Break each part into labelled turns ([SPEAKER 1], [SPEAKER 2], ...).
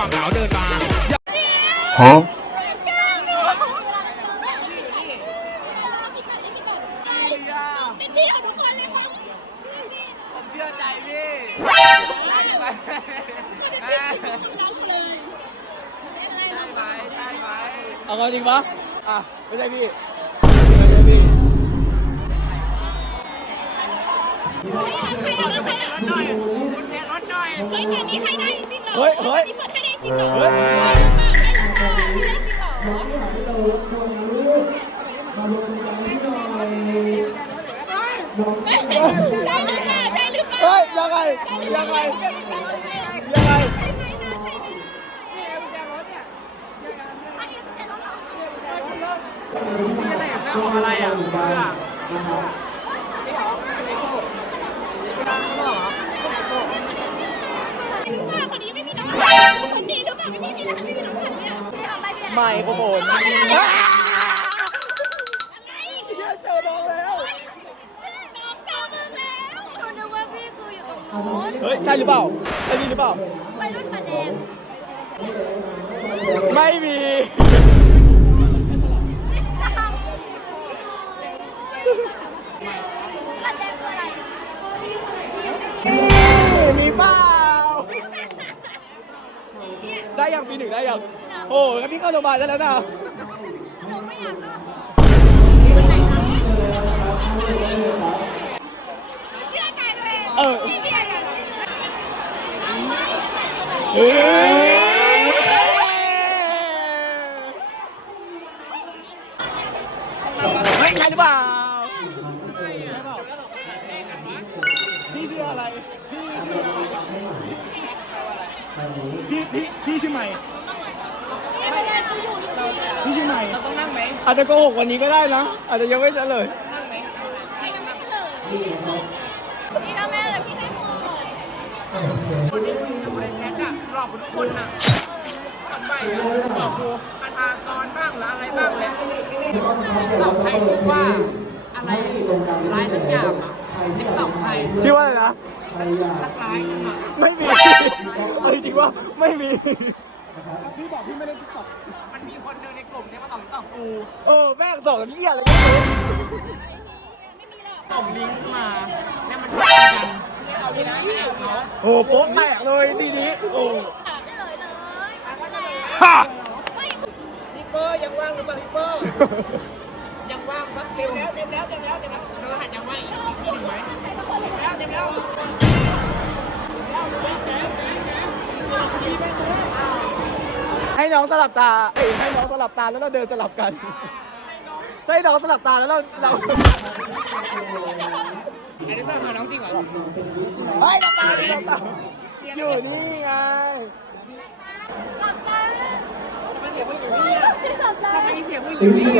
[SPEAKER 1] ความขาวเดินมา
[SPEAKER 2] ฮะ
[SPEAKER 3] พี่ของทุกคนเลยไหม
[SPEAKER 4] ผมเชื่อใจพี่ใช่ไหมใช่ไหม
[SPEAKER 1] เอาจริงปะ
[SPEAKER 4] ไม่ใช่พี่
[SPEAKER 1] ไม่ใช่พี่
[SPEAKER 3] รถหน่อยกุญแจรถหน่อยเฮ้ยงานนี้ใครได้จริงเหรอนี่เปิดให้ได้จริงเหรอได้จริงเหรอได้หรือเปล่า
[SPEAKER 4] เฮ้ยยังไงยังไงยังไงพี่จะแต่งเสื้อของอะไรอ่ะเสื้อ
[SPEAKER 3] คนนี้ไม่มีน้องคนนี้หรือเปล่าไม่มีร้านไม่มีน้องพันเนี่ย
[SPEAKER 4] ไม่โคโบน
[SPEAKER 3] อะไร
[SPEAKER 4] เจอน้องแล้ว
[SPEAKER 3] น้องเจอมึงแล้วคุณนึกว่าพี่คืออยู่ตรงนู้น
[SPEAKER 4] เฮ้ยใช่หรือเปล่าใช่นี่หรือเปล่า
[SPEAKER 3] ไปรุ่นประแดง
[SPEAKER 4] ไม่มี
[SPEAKER 3] จะทำประแดงคืออะไร
[SPEAKER 4] มีเปล่าได้ยังปีหนึ่งได้ยังโอ้ยพี่เข้าโรงพยาบาลได้แล้วนะ
[SPEAKER 3] ผมไม่อยากเข้าวันไหนครับเชื่อใจตัวเองพี่เบียร์กัน
[SPEAKER 4] ไม่ใช่หรือเปล่าพี่ชื่ออะไรพี่ชื่อใหม่พี่ชื่อใหม่เราต้องนั่งไหมอาจจะโกหกวันนี้ก็ได้นะอาจจะยังไม่เฉลย
[SPEAKER 3] นั่งไหมพี่ก็ไม่เฉลยพี่ก็แม่เลยพี่ไม่รู้เลย
[SPEAKER 4] คนที่คุยอยู่ในแชทอะหลอกทุกคนอะคำใบ้อะบอกกูคาถากรบ้างหรืออะไรบ้างแหละตอบใครชื่อว่าอะไรร้ายสักอย่างอะติ๊กตอกใครชื่อว่าอะไรนะสักร้ายนึงอะไม่มีเอาจริงว่าไม่มีพี่บอกพี่ไม่เล่นติ๊กตอกมันมีคนนึงในกลุ่มเนี่ยมาตอบติ๊กตอกกูแม่งสอนเหี้ยอะไรกันส่งลิงก์มาแล้วมันช่วยกันเอาดีนะโอ้โป๊ะแตกเลยทีนี้โอ้
[SPEAKER 3] เฉลยเลย
[SPEAKER 4] พี่เปอร์ยังว่างหรือเปล่าพี่เปอร์ยังว่างก็เต็มแล้วเราหันยังว่างอีกทีหนึ่งไหมเต็มแล้วให้น้องสลับตาให้น้องสลับตาแล้วเราเดินสลับกันให้น้องสลับตาแล้วเราอันนี้สลับน้องจริงเหรอเฮ้ยสลับตาอยู่นี่ไง
[SPEAKER 3] หลับตา
[SPEAKER 4] ทำไมเสียงมึงอยู่นี่ทำไมเสียงมึงอ
[SPEAKER 2] ยู่
[SPEAKER 4] นี่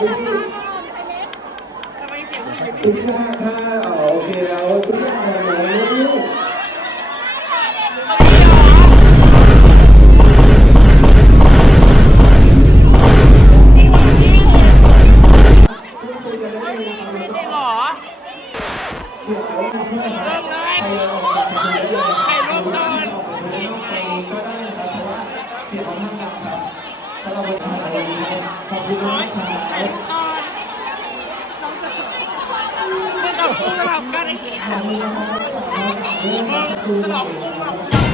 [SPEAKER 4] ทำไมเสียงมึงอยู่นี่
[SPEAKER 2] ถ้าโอเคแล้วทุกอย่าง
[SPEAKER 4] สลับกันไอ้เหี้ยสลับกุ้ง